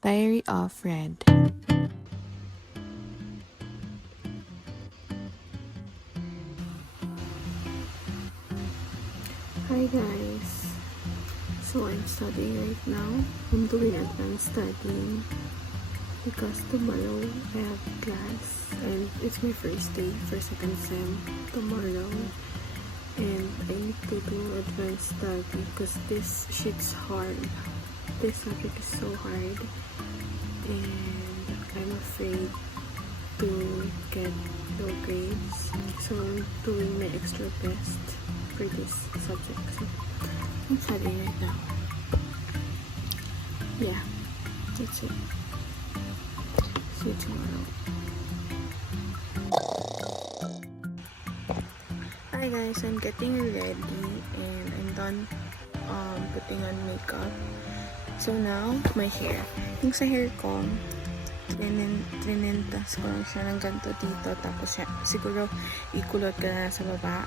Diary of Red. Hi guys, so I'm studying right now. I'm doing advanced studying because tomorrow I have class and it's my first day for second sem tomorrow, and I need to do advanced study because this shit's hard. This subject is so hard and I'm afraid to get low grades, so I'm doing my extra best for this subject. So I'm studying right now. Yeah, that's it. See you tomorrow. Hi guys, I'm getting ready and I'm done putting on makeup. So now, my hair. Yung sa hair ko, trinintas ko lang siya ng ganito dito. Tapos siguro ikulot ka na sa baba.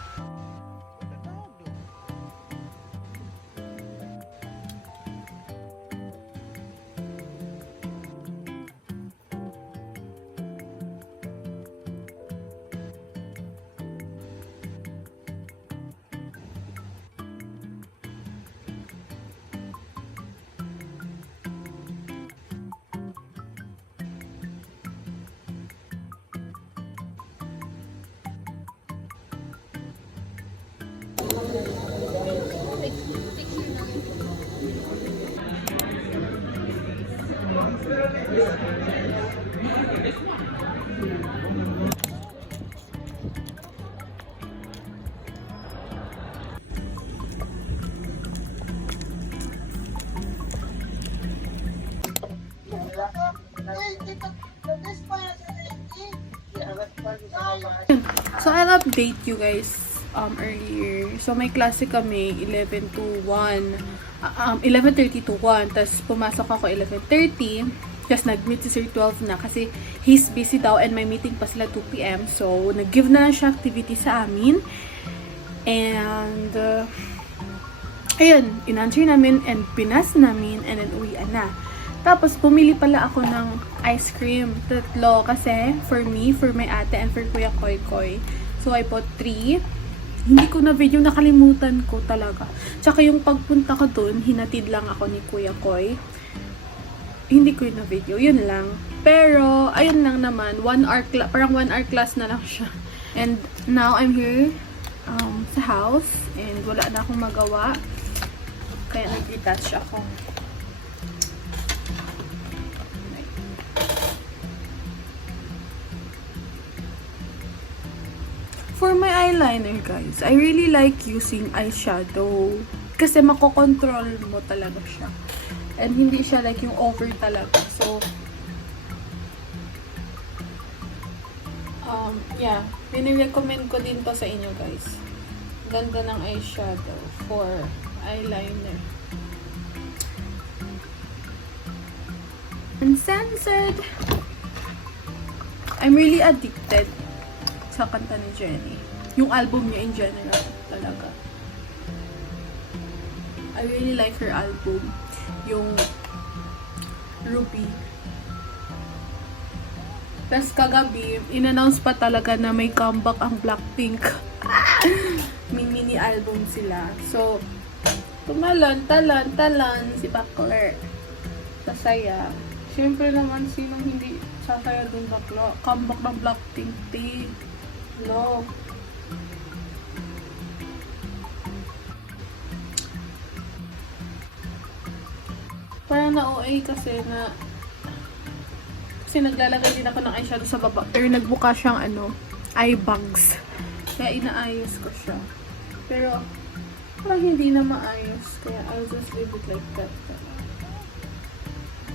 So I'll update you guys earlier. So may klase kami 11 to 1. 11:30 to 1. Tapos pumasok ako 11:30. Tapos nag-meet si Sir 12 na kasi he's busy daw and may meeting pa sila 2 p.m. So nag-give na lang siya activity sa amin. And ayun, in-answer namin and pinas namin and then uwian na. Tapos, pumili pala ako ng ice cream. 3 kasi for me, for my ate, and for Kuya Koy Koy. So, I bought 3. Hindi ko na video, nakalimutan ko talaga. Tsaka yung pagpunta ko dun, hinatid lang ako ni Kuya Koy. Hindi ko yun na video, yun lang. Pero, ayun lang naman, parang 1 hour class na lang siya. And now, I'm here sa house, and wala na akong magawa. Kaya nag-detach ako. For my eyeliner, guys, I really like using eyeshadow. Kasi makokontrol mo talaga siya. And hindi siya like yung over talaga. So, yeah. Pinirecommend ko din to sa inyo, guys. Ganda ng eyeshadow for eyeliner. Uncensored! I'm really addicted sa kanta ni Jennie. Yung album niya in general talaga. I really like her album. Yung Ruby. Tapos kagabi, in-announce pa talaga na may comeback ang Blackpink. May mini album sila. So, tumalon, talan, si Bakler. Sasaya. Siyempre naman, sinong hindi sasaya dun bakla? Comeback ng Blackpink, no. Parang na-OA kasi naglalagay din ako ng eyeshadow sa baba. Pero nagbuka siyang eye bags. Kaya inaayos ko siya. Pero parang hindi na maayos. Kaya I'll just leave it like that.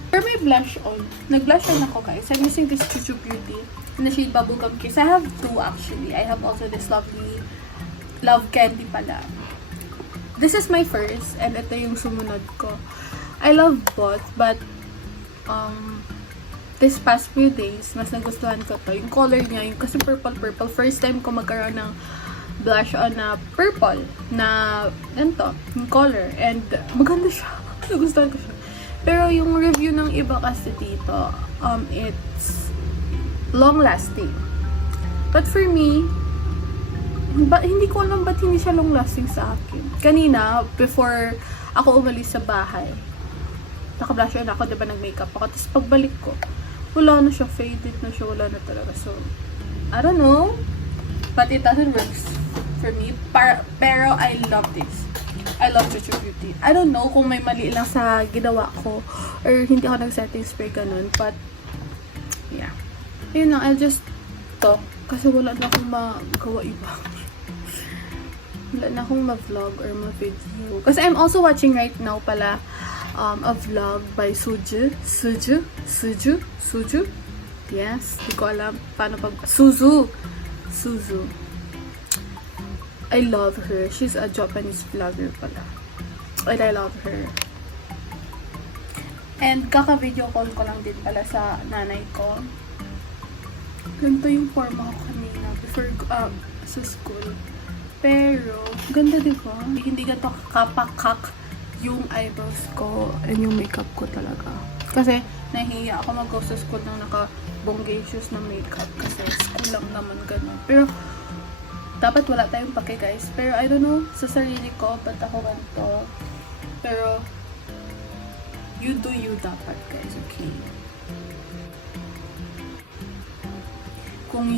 Pero may blush on. Nag-blush on ako, guys. I'm using this Chuchu Beauty in the shade Bubblegum Kiss. I have 2 actually. I have also this lovely Love Candy pala. This is my first and ito yung sumunod ko. I love both but this past few days mas nagustuhan ko to. Yung color niya, yung kasi purple. First time ko magkaroon ng blush on na purple na ganito, yung color. And maganda siya. Nagustuhan ko siya. Pero yung review ng iba kasi dito, it's long-lasting. But for me, hindi ko alam ba't hindi siya long-lasting sa akin. Kanina, before ako umalis sa bahay, naka-blush on ako, diba nag-makeup ako. Tapos pagbalik ko, wala na siya, faded na siya, wala na talaga. So, I don't know, but it doesn't work for me. Pero I love this. I love Chuchu Beauty. I don't know kung may mali lang sa ginawa ko or hindi ako nag-setting spray ganun. But, yeah. Ayun lang, I'll just talk kasi wala na akong magawa iba. Wala na akong ma-vlog or ma-video. Kasi I'm also watching right now pala a vlog by Suju. Yes, hindi ko alam paano pag... Suzu. I love her. She's a Japanese vlogger pala. And I love her. And kaka-video call ko lang din pala sa nanay ko. Ganito yung forma ko kanina before sa school. Pero, ganda diba? Hindi ganito kapakak yung eyebrows ko and yung makeup ko talaga. Kasi, nahihiya ako mag-go sa school nang naka-bongacious na makeup. Kasi, school lang naman ganun. Pero, dapat wala tayong pake guys. Pero I don't know sa sarili ko ba't ako ganito. Pero you do you dapat guys, okay? Kung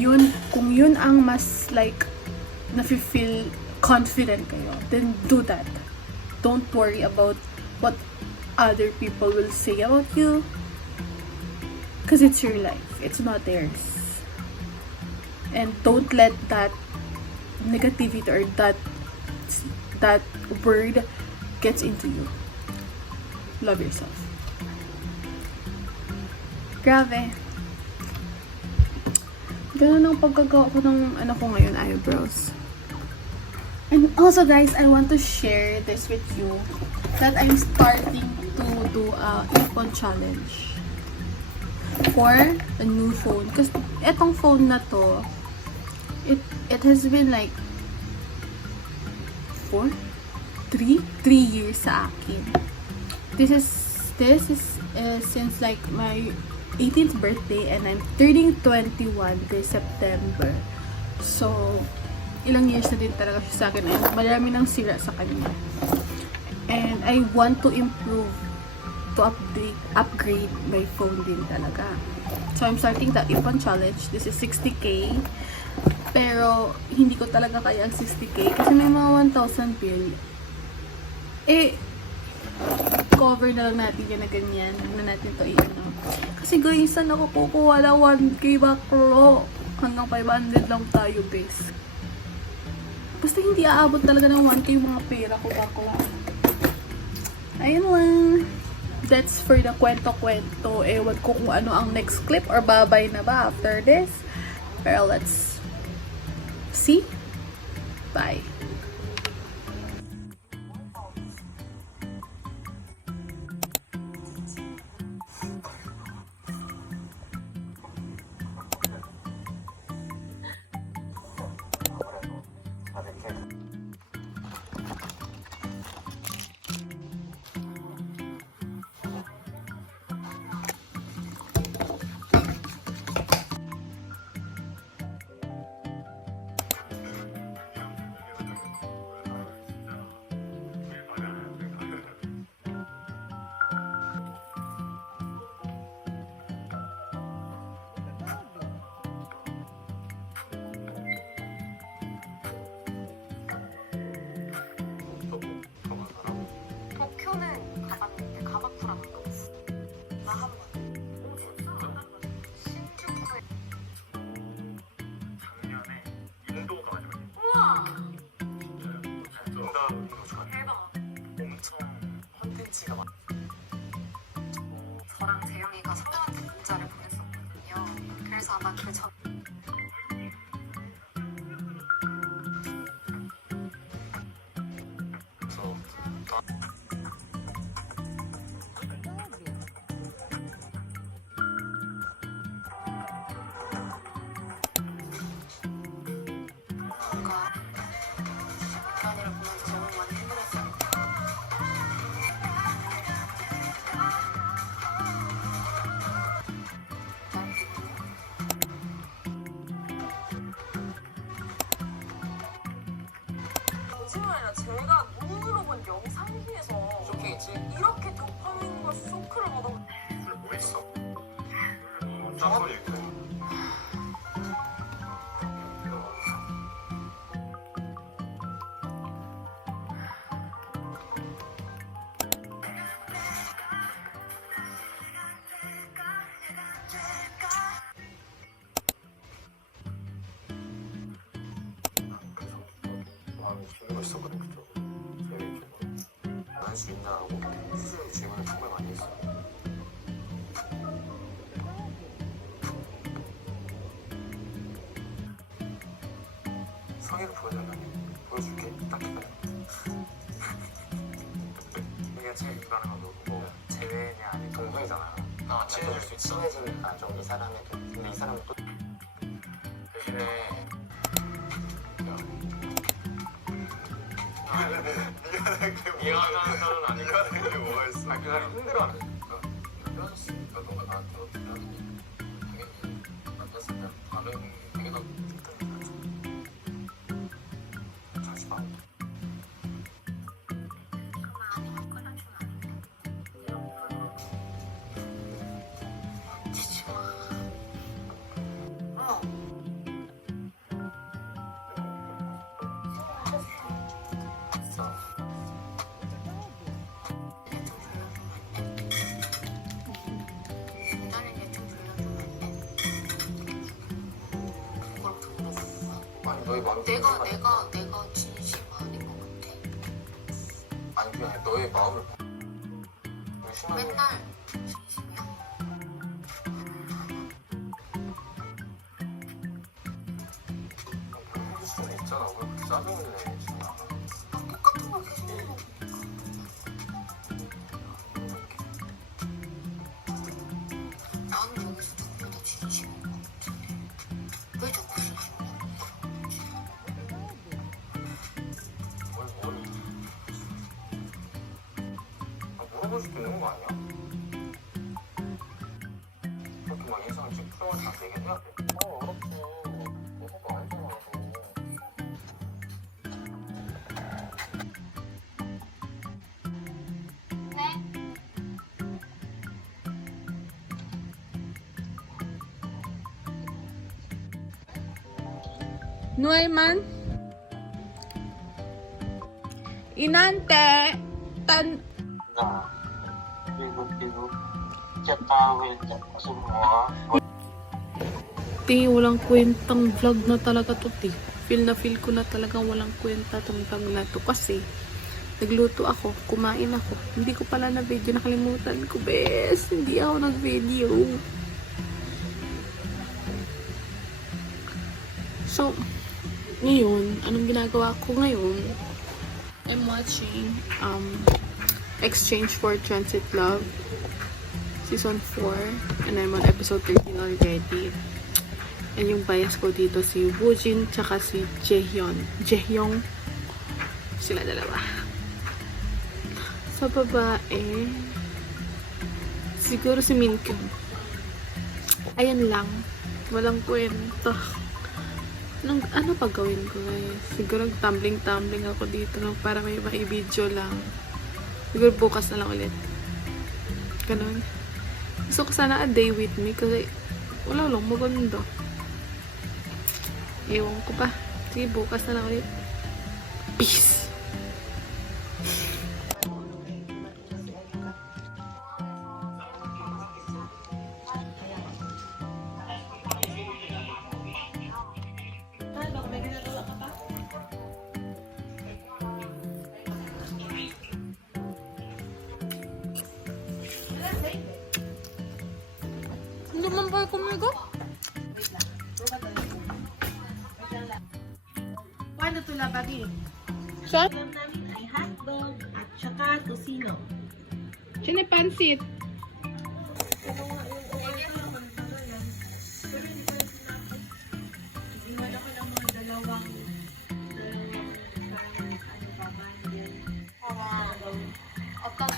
yun ang mas like nafe-feel confident kayo, then do that. Don't worry about what other people will say about you. Because it's your life. It's not theirs. And don't let that negativity or that word gets into you. Love yourself. Grabe. Ganun ang pagkagawa ko ng ano ko ngayon, eyebrows. And also guys, I want to share this with you that I'm starting to do a ipon challenge for a new phone. Kasi etong phone na to, it has been like 3 years sa akin. This is since like my 18th birthday and I'm turning 21 this September. So, ilang years na din talaga siya sa akin. And marami nang sira sa kanya. And I want to improve, to upgrade my phone din talaga. So, I'm starting the ipon challenge. This is 60K. Pero, hindi ko talaga kaya ang 60K. Kasi may mga 1,000 bill. Cover na lang natin yan na ganyan. Huwag na natin to i-ano. Kasi guys, saan ako kukuha na 1K baklo? Hanggang 500 lang tayo, base. Basta hindi aabot talaga ng 1K yung mga pera ko bakla. Ayun lang. That's for the kwento-kwento. Ewan ko kung ano ang next clip or babay na ba after this. Pero let's see. Bye. 도쿄는 가봤는데 가마쿠라는 거 있어. 나 한 번. 신주쿠에. 작년에 인도 가가지고. 우와. 인도 좋아. 대박. 엄청 컨텐츠가 많아. 저랑 재영이가 선배한테 문자를 보냈었거든요. 그래서 아마 그 전. 그래서 뭔가 주한이를 보면서 너무 많이 힘들었어요. 이거 있었거든 그쪽. 제일 쪽으로. 할 수 있냐고 수술 질문을 정말 많이 했어. 성의를 보여달라니. 보여줄게. 딱 해봐. 이게 제일 불안한 건 너고 제외냐 아니 동성이잖아. 아 친해질 수 있어. 친해지니까 좀 이 사람에게. 근데 이 사람은 또 대신에 미안하다는 아니고 미안한 게 뭐가 있어? 아, 그 사람이 힘들어하는 거니까 헤어졌으니까 너가 나한테 어떻게 하니 당연히 만났을 때 다른 당연한 잠시만 지지마 있어. 아니 너의 마음 내가 진심 아닌 것 같아. 아니 그게 아니라 너의 마음을 왜 심하게 맨날 진심이야. 해줄 수는 있잖아. 왜 그렇게 짜증을 내 진아. 똑같은 걸 계속 해요. 나는 여기서 누구보다 진심인 것 같은데 왜 자꾸 진심이야? 뭘 아, 물어볼 수도 있는 거 아니야? 그렇게 막 인상을 찌푸려가지고 나한테 얘기해야 돼? 알았어. 너가 알잖아. Nueman? Inante! Tan... na bigo-bigo tiyatawin niya semua Tingi, walang kwentang vlog na talaga to, ti. Feel na feel ko na talagang walang kwenta tong vlog na to. Kasi, nagluto ako, kumain ako. Hindi ko pala na video, nakalimutan ko, bes. Hindi ako nag-video. So, ngayon, anong ginagawa ko ngayon? I'm watching Exchange for Transit Love Season 4 and I'm on episode 13 already. And yung bias ko dito si Woojin tsaka si Jaehyung. Sila dalawa. Sa babae, siguro si Minkyung. Ayan lang. Walang kwenta. Ano pa gawin ko guys? Siguro tumbling ako dito no, para may video lang. Siguro bukas na lang ulit. Ganun. Gusto ko sana a day with me kasi wala lang maganda. Ewan ko pa. Sige, bukas na lang ulit. Peace! Hindi man ba kumigo? Paano ito labagi? Saan? Alam namin ay hotdog at saka tocino. Sini pansit. Iwan ako ng mga dalawang 어떤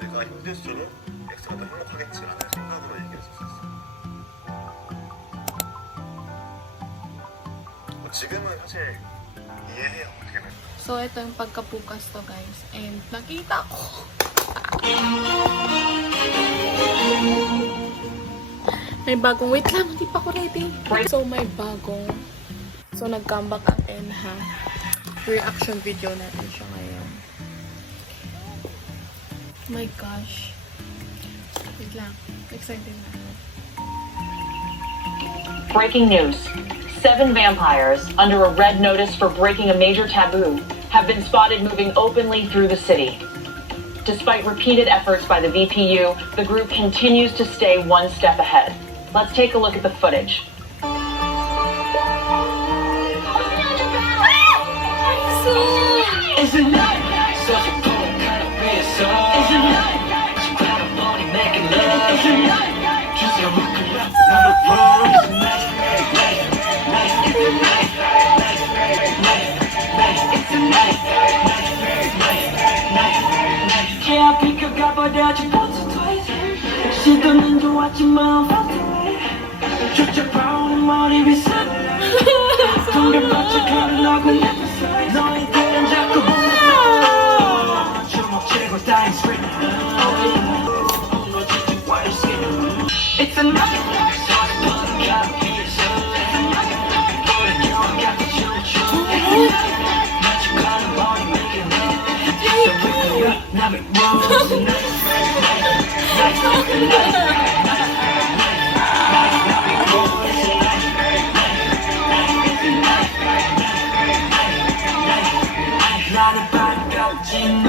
내가 힘들수록 X가 더 행복하겠지라는 생각으로 얘기했었어. 지금은 사실 이해해요. 어떻게 보면. So, ito yung pagkapukas to, guys. And nakita ko. May bagong, wait lang, hindi pa ako ready. So, may bagong, so nag-comeback ang Enha. Reaction video natin siya ngayon. Oh my gosh. Wait lang, excited na ako. Breaking news. 7 vampires, under a red notice for breaking a major taboo, have been spotted moving openly through the city. Despite repeated efforts by the VPU, the group continues to stay one step ahead. Let's take a look at the footage. Yeah, pick up got you once or twice. She don't know what you mouth. Just your brown money be set. Don't get much of color like we never say. No, it didn't jack the whole night. You must check with dying straight. It's a night.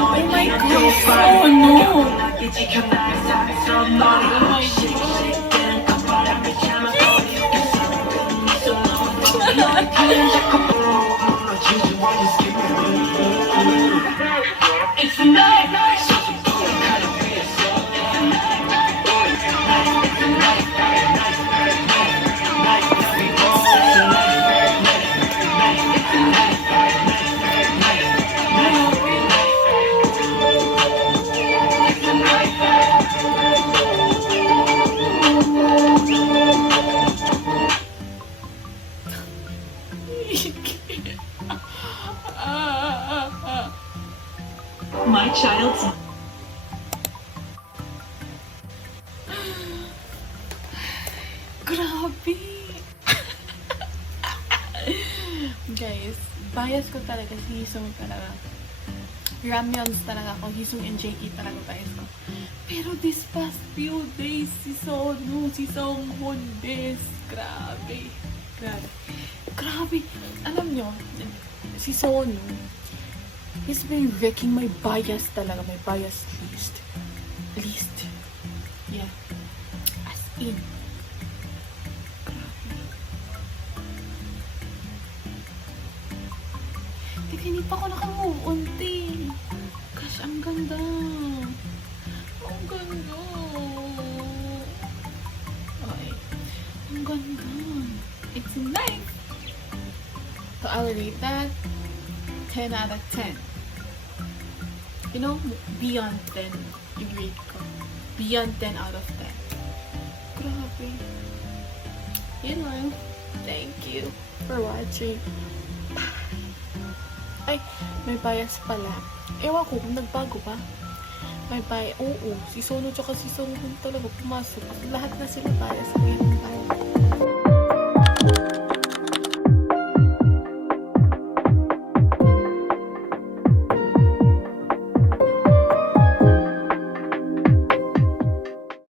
Oh my God, oh no! It's a night. My child's Grabe! Guys, bias ko talaga si Hisong talaga. Ramyons talaga ako. Hisong and JK talaga bias ko. Pero this past few days, si Sonu, si Songhun, this. Grabe. Grabe. Grabe. Alam nyo, si Sonu, he's been wrecking my bias talaga. My bias list. Yeah. As in. Teka, hindi pa ako nakamove on, te. Gosh, ang ganda. Ang ganda. Okay. Ang ganda. It's nice. So, I'll rate that 10 out of 10. You know, beyond 10 yung rate ko. Beyond 10 out of 10. Grabe. Yun lang. Thank you for watching. Ay, may bias pala. Ewan ko kung nagbago pa. May bias. Oo, si Sono tsaka si Songhun talaga pumasok. Lahat na sila bias.